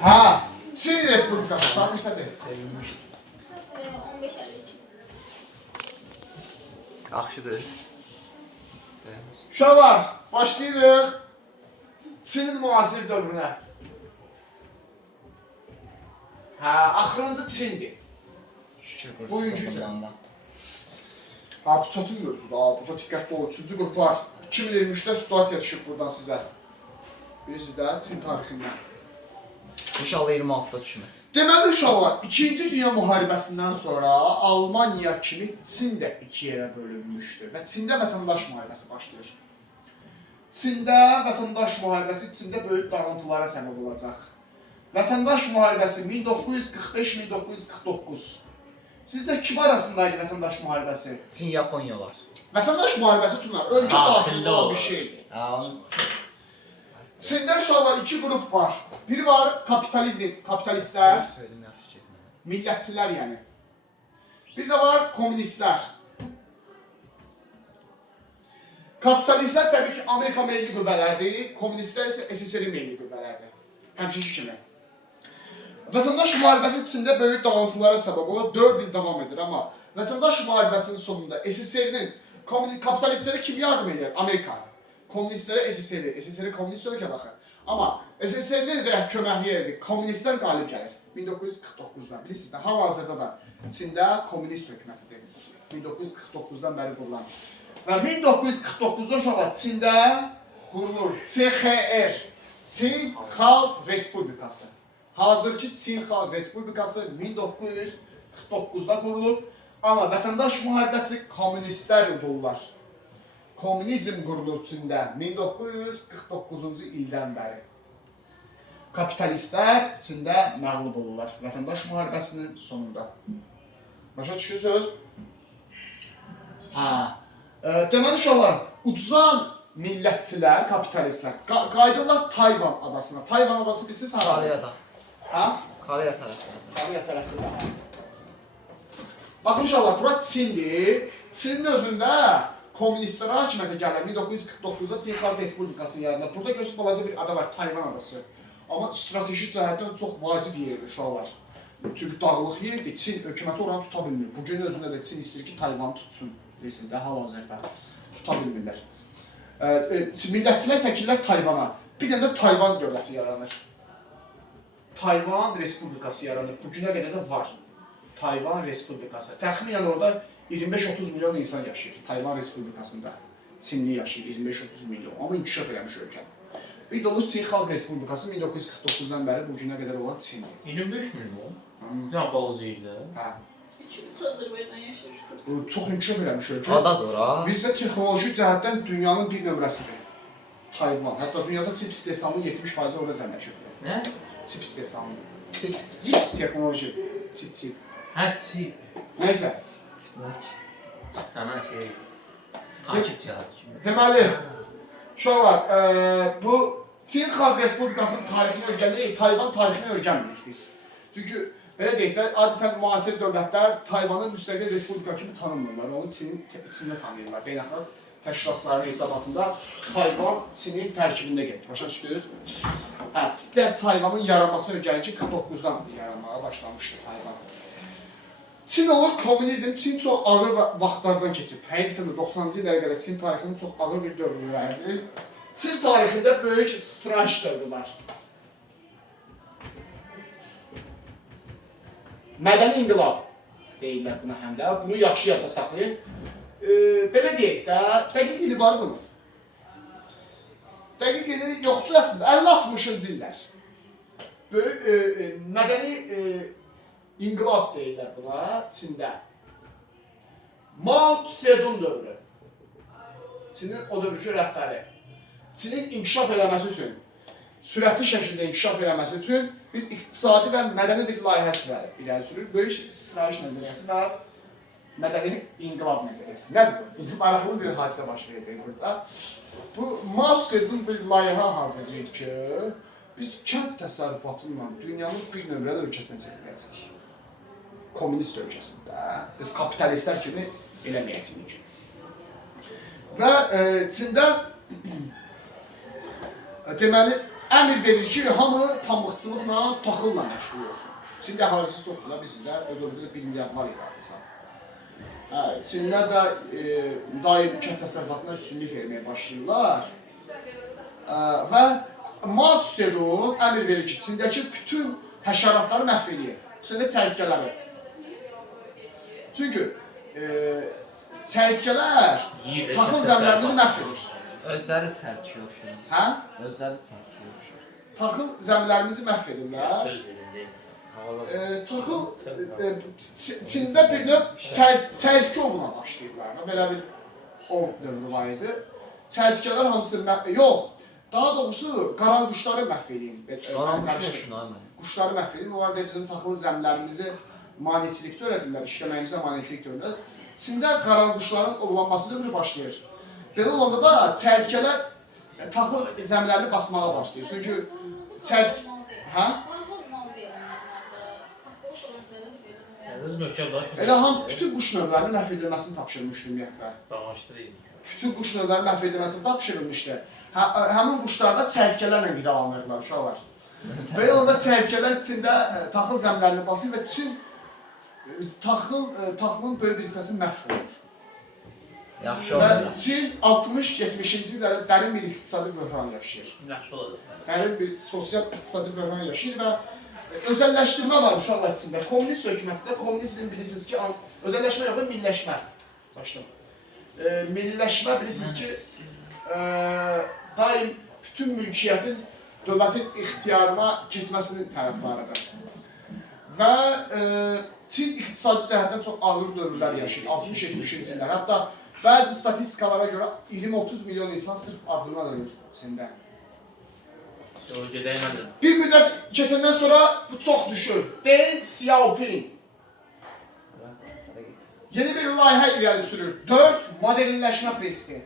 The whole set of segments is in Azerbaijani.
Ha, Çin Respublikası, sağ de. Sevinmişdim. 15-52. Yaxşıdır. Uşaqlar, başlayırıq Çinin müasir dövrünə. Axırıncı Çindir. Şükür Bugünkü qurtulanda. Bu çatın görürsünüz. Burada diqqətli olun. Üçüncü qruplar 2023-də situasiya düşüb buradan sizə. Bilirsiniz də, Çin tarixindən. İnşallah 26-da düşməz. Deməli uşaqlar, 2-ci Dünya müharibəsindən sonra Almaniya kimi Çin də iki yerə bölünmüşdü və Çində vətəndaş müharibəsi başlayır. Çində vətəndaş müharibəsi Çində böyük dağıntılara səbəb olacaq. Vətəndaş müharibəsi 1945-1949. Sizcə kim arasındaydı vətəndaş müharibəsi? Çin Yaponiyalar. Vətəndaş müharibəsi Tunlar, ölkə daxilində olan bir şeydir. Çində uşaqlar iki qrup var. Biri var kapitalistlər, Söyledim yaxşı keçmədi. millətçilər yəni. Bir də var komünistlər. Kapitalistlər təbii ki Amerika milli qüvvələrdir, komünistlər isə SSR milli qüvvələrdir. Həmçinin kimi. Vətəndaş müharibəsi Çində böyük dağıntılara səbəb olur, 4 il davam edir, amma vətəndaş müharibəsinin sonunda SSR-nin kapitalistlərə kim yardım edir? Amerika. Komünistlərə SSR, SSR komünist ölkə baxır. Amma SSR-nin köməkli yerdir, komünistlər qalib gəlir 1949-dan. Bilirsiniz də, hal-hazırda da Çində komünist hökumətidir. 1949-dan bəri qurulan. Və 1949-da uşaqlar Çində qurulur CXR, Çin Xalq Respublikası. Hazırki Çin Xalq Respublikası 1949-da qurulub, amma vətəndaş müharibəsi komünistlər udurlar. Komünizm qurulur Çində 1949-cu ildən bəri. Kapitalistlər Çində məğlub olurlar vətəndaş müharibəsinin sonunda. Başa düşürsünüz? Deməli uşaqlar, ucuzan millətçilər, kapitalistlər qaydırlar Tayvan adasına. Tayvan adası bilirsiniz haradır? Koreyada. Koreya tərəfində. Koreya tərəfində. Baxın uşaqlar, bura Çindir. Çinin özündə komünistlərə hakimiyyətə gəlir 1949-da Çin Xalq Respublikasının yaradılır. Burada görürsünüz balaca bir ada var, Tayvan adası. Amma strateji cəhətdən çox vacib yerdir uşaqlar. Çünki dağlıq yerdir, Çin hökuməti oranı tuta bilmir. Bugün özündə də Çin istəyir ki, Tayvanı tutsun. Bilirsiniz də, hal-hazırda tuta bilmirlər. Millətçilər çəkirlər Tayvana. Bir dənə də Tayvan dövləti yaranır. Tayvan Respublikası yaranır. Bugünə qədər də var. Tayvan Respublikası. Təxminən orada 25-30 milyon insan yaşayır Tayvan Respublikasında. Çinli yaşayır 25-30 milyon. Amma inkişaf eləmiş ölkə. Bir də olur Çin Xalq Respublikası 1949-dan bəri bugünə qədər olan Çindir. 25 milyon? Ne balaca yerdə? Hə. 2-3 Azərbaycan yaşayır. Bu çox inkişaf eləmiş ölkə. Adadır ha. Bizdə texnoloji cəhətdən dünyanın bir nömrəsidir. Tayvan. Hətta dünyada çip istehsalının 70% orada cəmləşir. Ne? Çip istehsalının. Çip? Texnoloji. Çip. Ha çip. Nəysə. Tamam şey. Takip cihazı kimi. Deməli, uşaqlar, bu Çin Xalq Respublikasının tarixini öyrənirik, Tayvan tarixini öyrənmirik biz. Çünki belə deyək də, adətən müasir dövlətlər Tayvanı müstəqil respublika kimi tanımırlar, onu Çinin içində tanıyırlar. Beynəlxalq təşkilatların hesabatında Tayvan Çinin tərkibində gedir. Başa düşdünüz? Tayvanın yaranması öyrənir ki, 49-dan yaranmağa başlamışdı Tayvan. Çin olur komünizm, Çin çox ağır vaxtlardan keçib. Həqiqətən də 90-cı illərə qədər Çin tarixinin çox ağır bir dövrlərdir. Çin tarixində böyük stranj dövrü var. Mədəni inqilab deyirlər buna həm də. Bunu yaxşı yadda saxlayın. Belə deyək də, dəqiq ili var bunun. Dəqiq ili yoxdur əslində, 50-60-cı illər. Böyük mədəni İnqilab deyirlər buna Çində. Mao Tse-tung dövrü. Çinin o dövrkü rəhbəri. Çinin inkişaf eləməsi üçün, sürətli şəkildə inkişaf eləməsi üçün bir iqtisadi və mədəni bir layihəsi var, irəli sürür. Böyük strateji nəzəriyyəsi və mədəni inqilab nəzəriyyəsi. Nədir bu? Maraqlı bir hadisə baş verəcək burada. Bu Mao Tse-tung bir layihə hazırlayır ki, biz kənd təsərrüfatı ilə dünyanın bir nömrəli ölkəsinə çəkiləcək. Komünist ölkəsində, biz kapitalistlər kimi eləməyəcəyik. Və Çində deməli, əmr verir ki, hamı pambıqçılıqla, taxılla məşğul olsun. Çin əhalisi çoxdur da bizim də, ödəndə 1 milyardlar ibarəsə. Çinlər də daim kənd təsərrüfatına üstünlük verməyə başlayırlar. Və Mao Tse-tung əmr verir ki, Çindəki bütün həşəratları məhv edir. Xüsusilə çərtkələri. Çünki çərtkələr taxıl zəmlərimizi məhv edir. Özləri çərtiyə oxşur. Hə? Özləri çərtiyə oxşur. Taxıl zəmlərimizi məhv edirlər. Söz elindəyim. Taxıl Çində bir növ çərtkə ovuna başlayırlar. Belə bir ov növü var idi. Çərtkələr hamısı yox. Daha doğrusu qaranquşları məhv edeyim. Qaranquş şuna mən. Quşları məhv edeyim. Onlar da bizim taxıl zəmlərimizi maneçilikdə öyrədirlər, işləməyimizə maneçilikdə öyrədirlər. Çində qaranquşların ovlanması da bir başlayır. Belə olanda da çərtkələr taxıl zəmlərini basmağa başlayır. Çünki hə? Öz möhkəmləşmə. Elə bütün quş növlərinin məhv edilməsini tapşırmışdı ümumiyyətlə. Dalaşdırayım. Bütün quş növlərinin məhv edilməsini tapşırılmışdı. Həmin quşlarda çərtkələrlə qidalanırdılar uşaqlar. Belə onda çərtkələr içində taxıl zəmlərini basır və bütün taxılın böyük bir hissəsi məhv olur. Yaxşı Və oldu. Çin 60-70-ci illərdə dərin bir iqtisadi böhran yaşayır. Yaxşı olacaq. Dərin bir sosial iqtisadi böhran yaşayır və özəlləşdirmə var uşaqlar içində. Kommunist hökumətdə, kommunizm bilirsiniz ki, özəlləşmə yox, milliləşmə. Başlayalım. Milliləşmə bilirsiniz ki, daim bütün mülkiyyətin dövlətin ixtiyarına keçməsinin tərəfdarıdır. Və Çin iqtisadi cəhətdən çox ağır dövrlər yaşayır, 60-70-ci illər. Hətta bəzi statistikalara görə 20-30 milyon insan sırf acından ölür Çində. Gedəymədim. Bir müddət keçəndən sonra bu çox düşür. Deng Xiaoping yeni bir layihə irəli sürür. 4 modernləşmə prinsipi.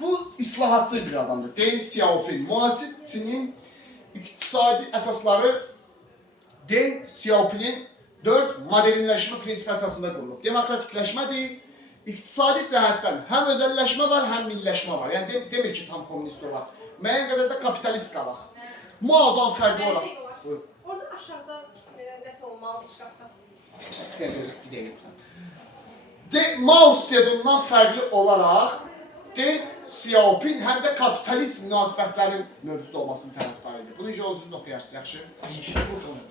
Bu islahatçı bir adamdır. Deng Xiaoping. Müasir Çinin iqtisadi əsasları Deng Xiaoping'in 4 modernləşmə prinsipi əsasında qurulub. Demokratikləşmədir. İqtisadi cəhətdən həm özəlləşmə var, həm milliləşmə var. Yəni demir ki, tam kommunist olaq. Müəyyən qədər də kapitalist qalaq. Mao'dan fərqli olaq. Orada aşağıda nəsə olmalı şkafda. Mao Tse-tungdan fərqli olaraq Deng Xiaoping həm də kapitalist münasibətlərin mövcud olmasının tərəfdarı idi. Bunu necə özünüz oxuyarsınız, yaxşı? İnşallah.